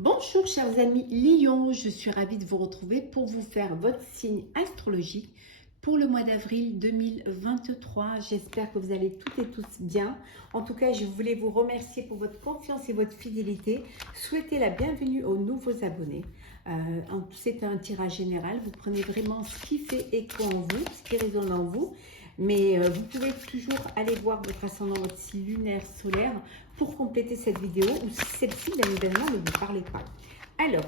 Bonjour chers amis Lion, je suis ravie de vous retrouver pour vous faire votre signe astrologique pour le mois d'avril 2023. J'espère que vous allez toutes et tous bien. En tout cas, je voulais vous remercier pour votre confiance et votre fidélité. Souhaitez la bienvenue aux nouveaux abonnés. C'est un tirage général, vous prenez vraiment ce qui fait écho en vous, ce qui résonne en vous. Mais vous pouvez toujours aller voir votre ascendant, votre signe lunaire, solaire pour compléter cette vidéo ou si celle-ci, bien évidemment, ne vous parlez pas. Alors,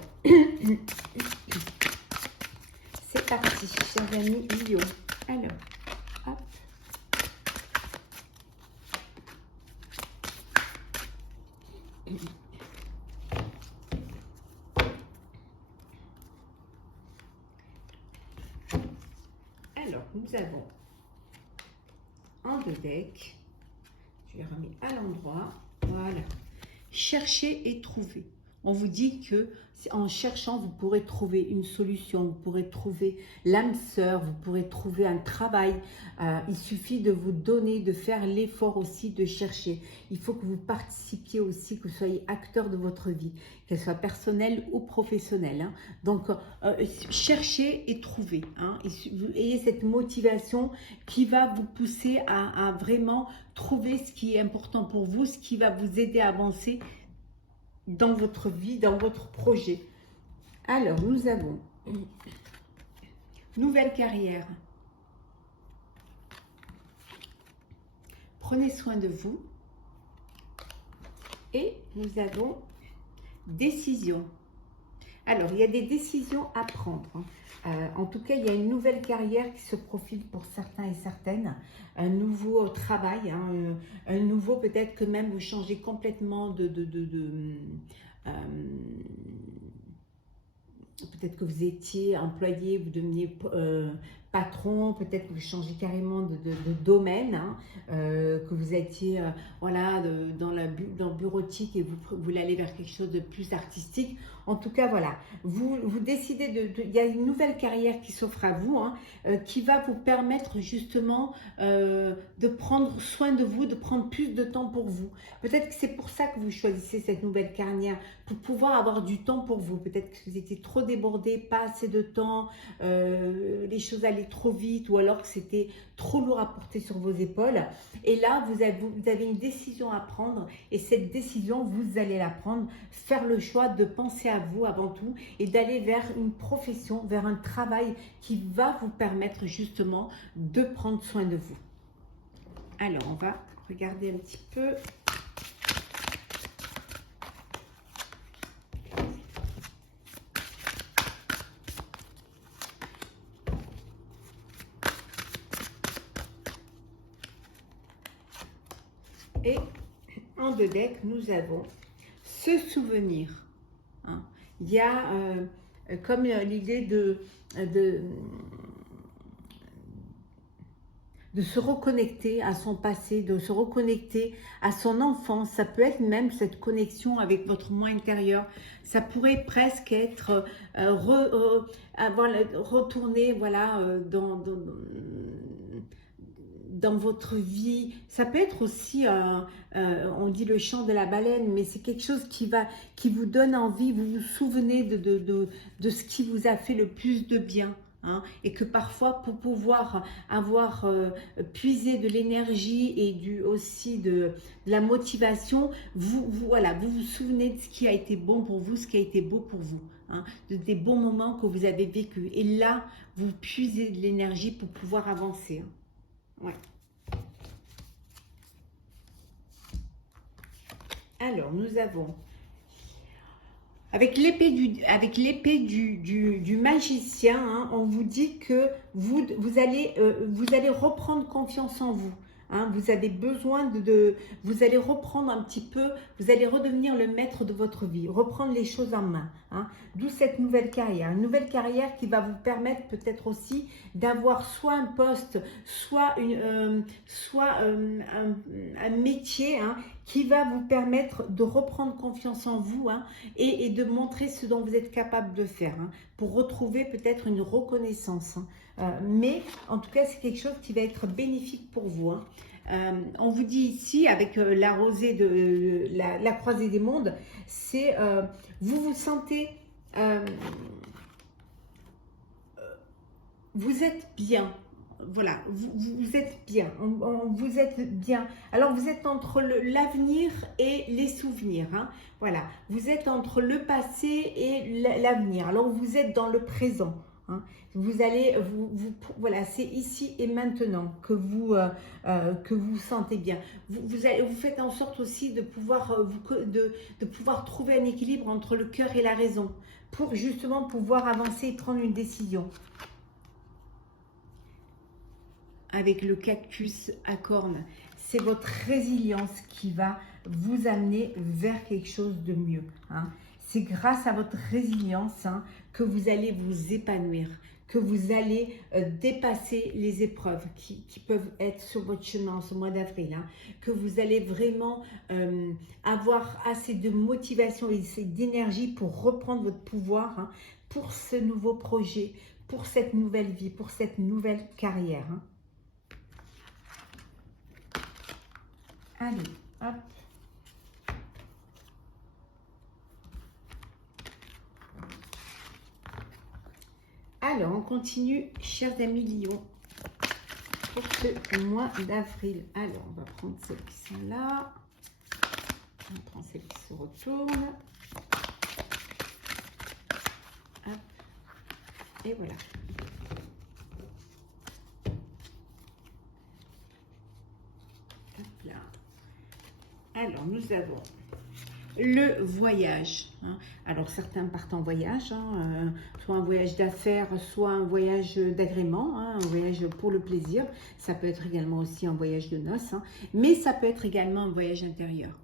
c'est parti, chers amis Lion. Alors, hop. Alors, nous avons en deux decks. Je les remets à l'endroit. Voilà. Cherchez et trouvez. On vous dit que en cherchant, vous pourrez trouver une solution, vous pourrez trouver l'âme sœur, vous pourrez trouver un travail. Il suffit de vous donner, de faire l'effort aussi de chercher. Il faut que vous participiez aussi, que vous soyez acteur de votre vie, qu'elle soit personnelle ou professionnelle. Hein. Donc, cherchez et trouvez. Hein. Ayez cette motivation qui va vous pousser à vraiment trouver ce qui est important pour vous, ce qui va vous aider à avancer dans votre vie, dans votre projet. Alors, nous avons nouvelle carrière. Prenez soin de vous. Et nous avons décision. Alors, il y a des décisions à prendre. En tout cas, il y a une nouvelle carrière qui se profile pour certains et certaines. Un nouveau travail, hein, un nouveau, peut-être que même vous changez complètement peut-être que vous étiez employé, vous deveniez patron, peut-être que vous changez carrément de domaine, hein, que vous étiez voilà, dans le bureautique et vous voulez aller vers quelque chose de plus artistique. En tout cas, voilà, vous décidez il y a une nouvelle carrière qui s'offre à vous, hein, qui va vous permettre justement de prendre soin de vous, de prendre plus de temps pour vous. Peut-être que c'est pour ça que vous choisissez cette nouvelle carrière, pour pouvoir avoir du temps pour vous. Peut-être que vous étiez trop débordé, pas assez de temps, les choses allaient trop vite ou alors que c'était trop lourd à porter sur vos épaules. Et là, vous avez une décision à prendre et cette décision, vous allez la prendre, faire le choix de penser à vous avant tout et d'aller vers une profession, vers un travail qui va vous permettre justement de prendre soin de vous. Alors, on va regarder un petit peu. Et en deux decks, nous avons se souvenir. Hein. Il y a comme l'idée de se reconnecter à son passé, de se reconnecter à son enfance. Ça peut être même cette connexion avec votre moi intérieur. Ça pourrait presque être retourner voilà, dans votre vie. Ça peut être aussi, on dit le chant de la baleine, mais c'est quelque chose qui vous donne envie, vous vous souvenez de ce qui vous a fait le plus de bien. Hein, et que parfois, pour pouvoir avoir puisé de l'énergie et aussi de la motivation, voilà, vous vous souvenez de ce qui a été bon pour vous, ce qui a été beau pour vous, hein, des bons moments que vous avez vécus. Et là, vous puisez de l'énergie pour pouvoir avancer. Hein. Ouais. Alors, nous avons, avec l'épée du magicien, hein, on vous dit que vous allez reprendre confiance en vous. Hein, vous avez besoin vous allez reprendre un petit peu, vous allez redevenir le maître de votre vie, reprendre les choses en main. Hein, d'où cette nouvelle carrière. Une nouvelle carrière qui va vous permettre peut-être aussi d'avoir soit un poste, soit un métier, hein, qui va vous permettre de reprendre confiance en vous, hein, et de montrer ce dont vous êtes capable de faire, hein, pour retrouver peut-être une reconnaissance. Hein. Mais en tout cas, c'est quelque chose qui va être bénéfique pour vous. Hein. On vous dit ici, avec la rosée de la croisée des mondes, c'est vous vous sentez, vous êtes bien. Voilà, vous êtes bien, vous êtes bien. Alors, vous êtes entre l'avenir et les souvenirs. Hein. Voilà, vous êtes entre le passé et l'avenir. Alors, vous êtes dans le présent. Hein. Vous allez, voilà, c'est ici et maintenant que vous sentez bien. Vous faites en sorte aussi de pouvoir, de pouvoir trouver un équilibre entre le cœur et la raison pour justement pouvoir avancer et prendre une décision. Avec le cactus à cornes, c'est votre résilience qui va vous amener vers quelque chose de mieux. Hein. C'est grâce à votre résilience que vous allez vous épanouir, que vous allez dépasser les épreuves qui peuvent être sur votre chemin en ce mois d'avril, que vous allez vraiment avoir assez de motivation et d'énergie pour reprendre votre pouvoir pour ce nouveau projet, pour cette nouvelle vie, pour cette nouvelle carrière. Allez, hop. Alors, on continue, chers amis Lion, pour ce mois d'avril. Alors, on va prendre celles qui sont là. On prend celles qui se retournent. Hop. Et voilà. Hop là. Alors, nous avons le voyage. Alors, certains partent en voyage, soit un voyage d'affaires, soit un voyage d'agrément, un voyage pour le plaisir. Ça peut être également aussi un voyage de noces, mais ça peut être également un voyage intérieur.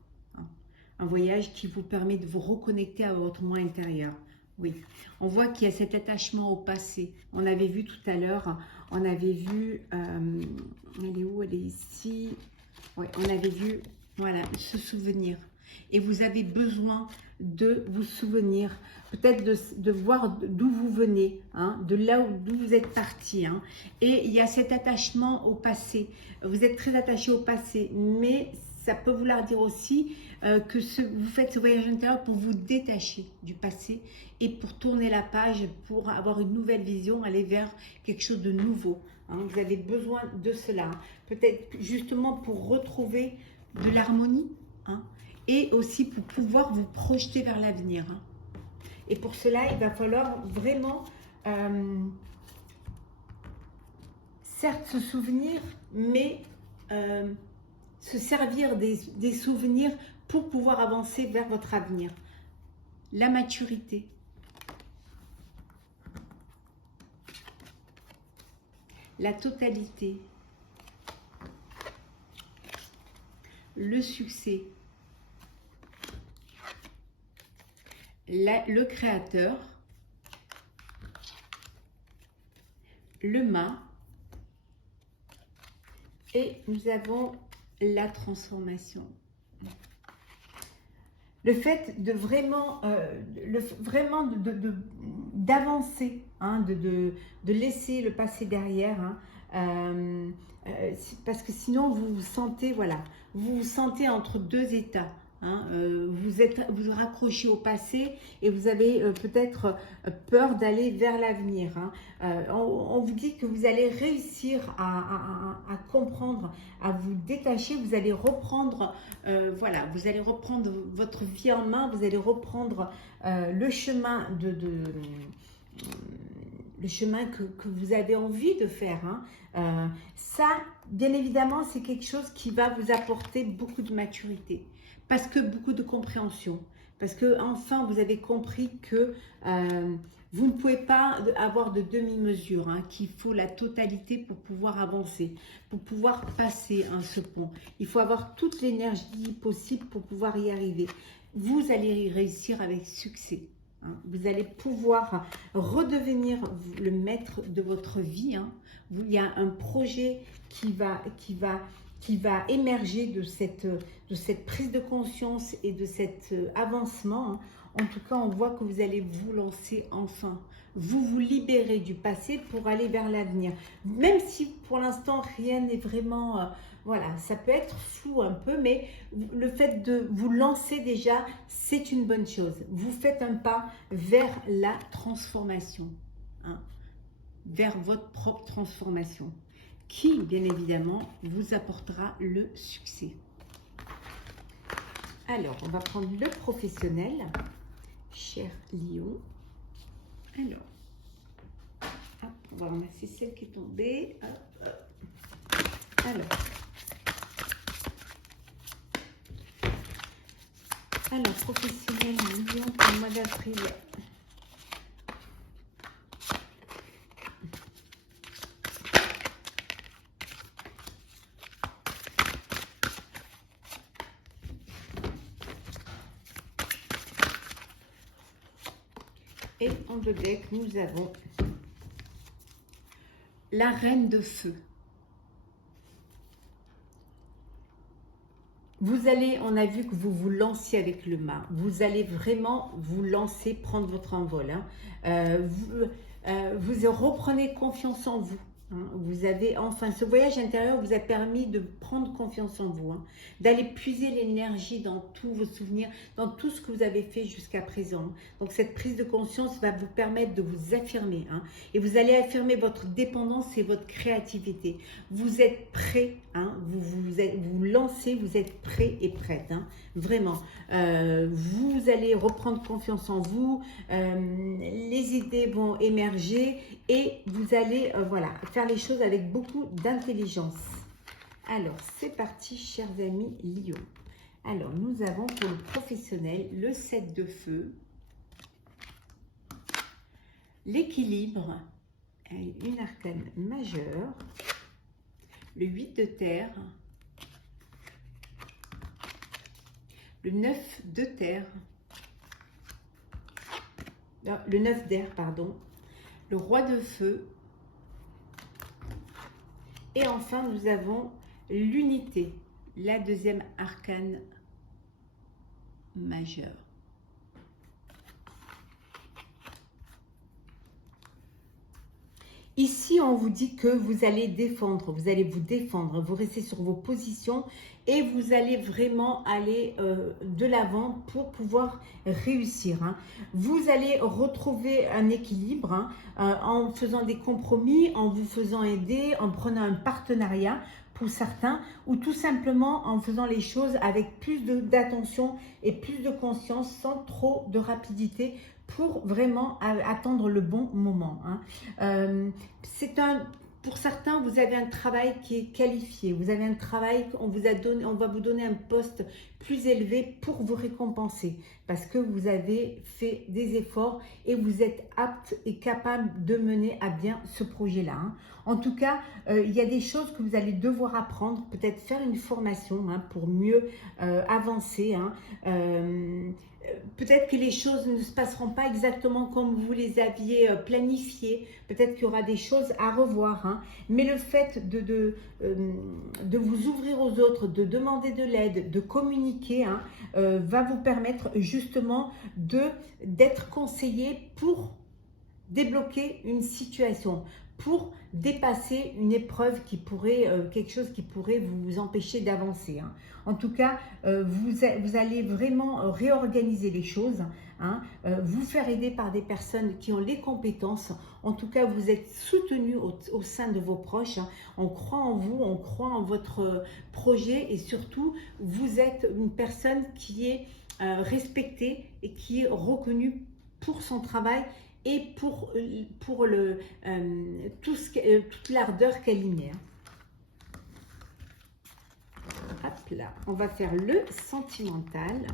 Un voyage qui vous permet de vous reconnecter à votre moi intérieur. Oui, on voit qu'il y a cet attachement au passé. On avait vu tout à l'heure, on avait vu, elle est où? Elle est ici. Oui, on avait vu, voilà, ce souvenir. Et vous avez besoin de vous souvenir, peut-être de voir d'où vous venez, de là d'où vous êtes parti. Et il y a cet attachement au passé. Vous êtes très attaché au passé, mais ça peut vouloir dire aussi que vous faites ce voyage intérieur pour vous détacher du passé et pour tourner la page, pour avoir une nouvelle vision, aller vers quelque chose de nouveau. Vous avez besoin de cela. Peut-être justement pour retrouver de l'harmonie. Et aussi pour pouvoir vous projeter vers l'avenir. Et pour cela, il va falloir vraiment, certes se souvenir, mais se servir des souvenirs pour pouvoir avancer vers votre avenir. La maturité. La totalité. Le succès. Le créateur, le mât, et nous avons la transformation. Le fait de vraiment, d'avancer, de laisser le passé derrière, parce que sinon vous vous sentez, voilà, vous vous sentez entre deux états. Vous raccrochez au passé et vous avez peut-être peur d'aller vers l'avenir. On vous dit que vous allez réussir à comprendre, à vous détacher, vous allez reprendre, voilà, vous allez reprendre votre vie en main, vous allez reprendre le chemin le chemin que vous avez envie de faire. Ça, bien évidemment, c'est quelque chose qui va vous apporter beaucoup de maturité. Parce que beaucoup de compréhension, parce que enfin vous avez compris que vous ne pouvez pas avoir de demi-mesure, qu'il faut la totalité pour pouvoir avancer, pour pouvoir passer ce pont. Il faut avoir toute l'énergie possible pour pouvoir y arriver. Vous allez y réussir avec succès. Vous allez pouvoir redevenir le maître de votre vie. Il y a un projet qui va qui va émerger de cette prise de conscience et de cet avancement. En tout cas, on voit que vous allez vous lancer enfin. Vous libérer du passé pour aller vers l'avenir. Même si pour l'instant, rien n'est vraiment... voilà, ça peut être flou un peu, mais le fait de vous lancer déjà, c'est une bonne chose. Vous faites un pas vers la transformation, hein, vers votre propre transformation, qui, bien évidemment, vous apportera le succès. Alors, on va prendre le professionnel, cher Lion. Alors, hop, on va ramasser celle qui est tombée. Hop, hop. Alors, professionnel, Lion, pour le mois d'avril. Et en deux decks, nous avons la reine de feu. Vous allez, on a vu que vous vous lanciez avec le mât. Vous allez vraiment vous lancer, prendre votre envol. Hein. Vous reprenez confiance en vous. Hein. Vous avez, enfin, ce voyage intérieur vous a permis de prendre confiance en vous. Hein. D'aller puiser l'énergie dans tous vos souvenirs, dans tout ce que vous avez fait jusqu'à présent. Donc, cette prise de conscience va vous permettre de vous affirmer. Hein. Et vous allez affirmer votre dépendance et votre créativité. Vous êtes prêt, hein, vous lancez, vous êtes prêt et prête, hein, vraiment. Vous allez reprendre confiance en vous, les idées vont émerger et vous allez voilà, faire les choses avec beaucoup d'intelligence. Alors, c'est parti, chers amis Lion. Alors, nous avons pour le professionnel le 7 de feu, l'équilibre, une arcane majeure, le 8 de terre, le 9 de terre, non, le 9 d'air, pardon, le roi de feu, et enfin nous avons l'unité, la deuxième arcane majeure. Ici, on vous dit que vous allez défendre, vous allez vous défendre, vous restez sur vos positions et vous allez vraiment aller de l'avant pour pouvoir réussir. Hein. Vous allez retrouver un équilibre hein, en faisant des compromis, en vous faisant aider, en prenant un partenariat pour certains ou tout simplement en faisant les choses avec plus d'attention et plus de conscience sans trop de rapidité pour vraiment attendre le bon moment. Hein. Pour certains, vous avez un travail qui est qualifié. Vous avez un travail, on va vous donner un poste plus élevé pour vous récompenser parce que vous avez fait des efforts et vous êtes apte et capable de mener à bien ce projet-là. Hein. En tout cas, il y a des choses que vous allez devoir apprendre, peut-être faire une formation hein, pour mieux avancer. Hein. Peut-être que les choses ne se passeront pas exactement comme vous les aviez planifiées. Peut-être qu'il y aura des choses à revoir. Hein. Mais le fait de vous ouvrir aux autres, de demander de l'aide, de communiquer, hein, va vous permettre justement d'être conseillé pour débloquer une situation, pour dépasser une épreuve qui pourrait, quelque chose qui pourrait vous empêcher d'avancer. Hein. En tout cas, vous allez vraiment réorganiser les choses, hein, vous faire aider par des personnes qui ont les compétences. En tout cas, vous êtes soutenu au sein de vos proches. Hein. On croit en vous, on croit en votre projet et surtout, vous êtes une personne qui est respectée et qui est reconnue pour son travail et pour toute l'ardeur qu'elle y met. Hop là, on va faire le sentimental.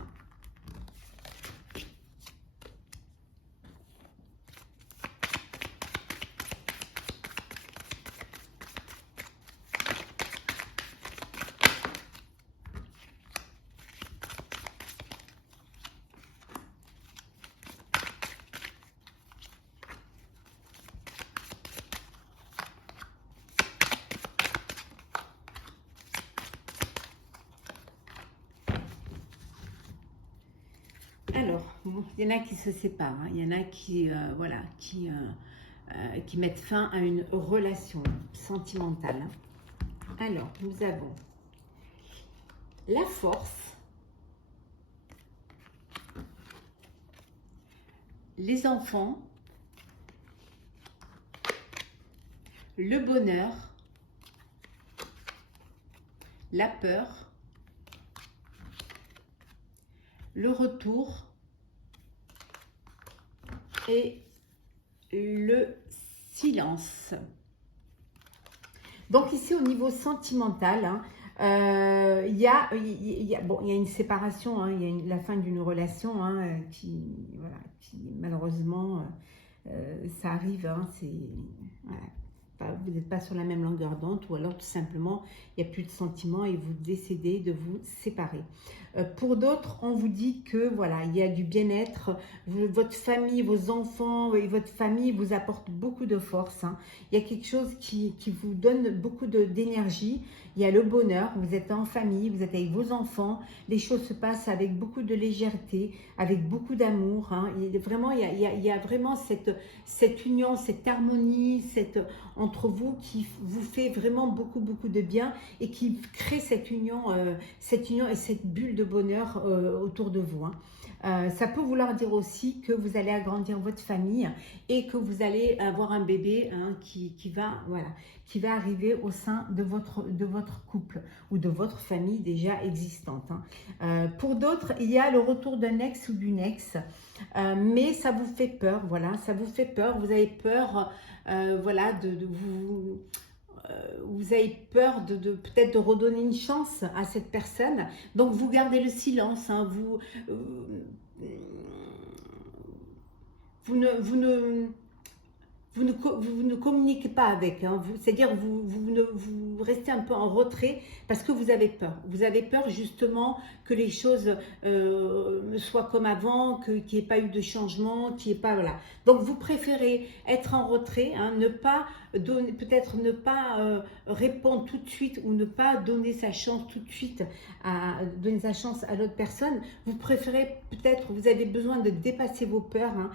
bon, il y en a qui se séparent, hein. Il y en a qui, voilà, qui mettent fin à une relation sentimentale, hein. Alors, nous avons la force, les enfants, le bonheur, la peur, le retour et le silence. Donc ici au niveau sentimental, hein, il y a une séparation, hein, il y a la fin d'une relation, hein, voilà, qui malheureusement ça arrive, hein, voilà, vous n'êtes pas sur la même longueur d'onde, ou alors tout simplement il n'y a plus de sentiments et vous décidez de vous séparer. Pour d'autres, on vous dit que voilà, il y a du bien-être, votre famille, vos enfants et votre famille vous apportent beaucoup de force, hein. Il y a quelque chose qui vous donne beaucoup d'énergie. Il y a le bonheur, vous êtes en famille, vous êtes avec vos enfants, les choses se passent avec beaucoup de légèreté, avec beaucoup d'amour, hein. Il y a vraiment cette union, cette harmonie, entre vous qui vous fait vraiment beaucoup de bien et qui crée cette union et cette bulle de bonheur autour de vous, hein. Ça peut vouloir dire aussi que vous allez agrandir votre famille et que vous allez avoir un bébé, hein, qui va arriver au sein de votre couple ou de votre famille déjà existante, hein. Pour d'autres, il y a le retour d'un ex ou d'une ex, mais ça vous fait peur, voilà, ça vous fait peur, vous avez peur, voilà, vous avez peur peut-être de redonner une chance à cette personne, donc vous gardez le silence, hein, vous ne communiquez pas avec, hein, c'est-à-dire vous restez un peu en retrait parce que vous avez peur. Vous avez peur justement que les choses soient comme avant, qu'il n'y ait pas eu de changement, qu'il n'y ait pas, voilà. Donc vous préférez être en retrait, hein, ne pas donner, peut-être ne pas répondre tout de suite ou ne pas donner sa chance tout de suite, donner sa chance à l'autre personne. Vous préférez peut-être, vous avez besoin de dépasser vos peurs, hein.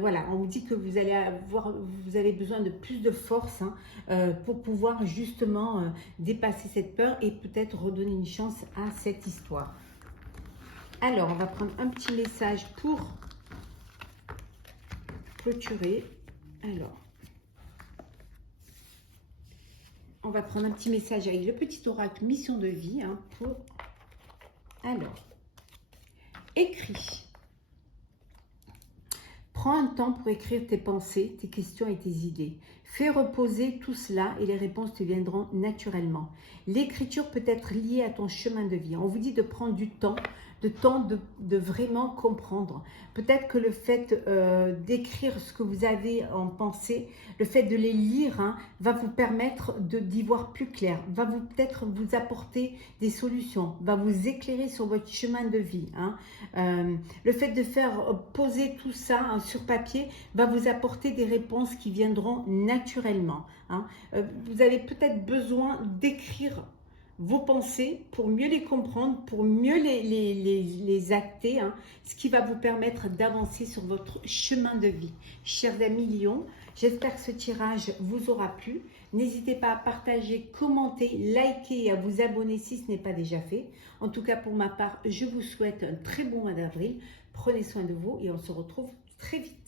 Voilà, on vous dit que vous avez besoin de plus de force, hein, pour pouvoir justement dépasser cette peur et peut-être redonner une chance à cette histoire. Alors, on va prendre un petit message pour clôturer. Alors, on va prendre un petit message avec le petit oracle mission de vie, hein, pour... Alors, écris. Prends un temps pour écrire tes pensées, tes questions et tes idées. Fais reposer tout cela et les réponses te viendront naturellement. L'écriture peut être liée à ton chemin de vie. On vous dit de prendre du temps, de vraiment comprendre. Peut-être que le fait d'écrire ce que vous avez en pensée, le fait de les lire, hein, va vous permettre d'y voir plus clair, va peut-être vous apporter des solutions, va vous éclairer sur votre chemin de vie, hein. Le fait de faire poser tout ça, hein, sur papier va vous apporter des réponses qui viendront naturellement, hein. Vous avez peut-être besoin d'écrire vos pensées pour mieux les comprendre, pour mieux les acter, hein, ce qui va vous permettre d'avancer sur votre chemin de vie. Chers amis Lion, j'espère que ce tirage vous aura plu. N'hésitez pas à partager, commenter, liker et à vous abonner si ce n'est pas déjà fait. En tout cas, pour ma part, je vous souhaite un très bon mois d'avril. Prenez soin de vous et on se retrouve très vite.